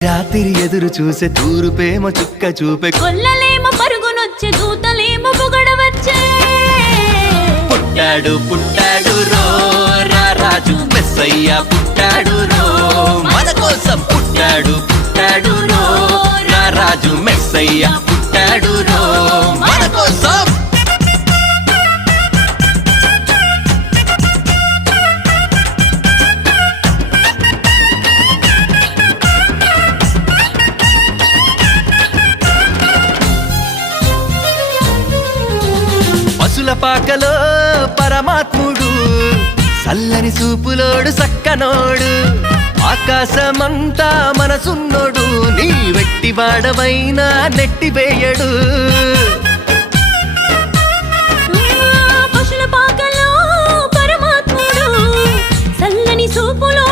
రాత్రి ఎదురు చూసే తూరుపేమో చుక్క చూపే కొల్లలేమో పరుగునొచ్చే దూతలేమో పొగడవచ్చే పుట్టాడు పుట్టాడు రో రాజు మెస్సయ్య పుట్టాడు రో మన కోసం పుట్టాడు పుట్టాడు రో రాజు మెస్సయ్య పుట్టాడు రో మన కోసం పశుల పాకలో పరమాత్ముడు చల్లని చూపులోడు సక్కనోడు ఆకాశమంతా మనసున్నోడు నీ వెట్టి వాడవైనా నెట్టివేయడు పశుల పాకలో పరమాత్ముడు చల్లని చూపులో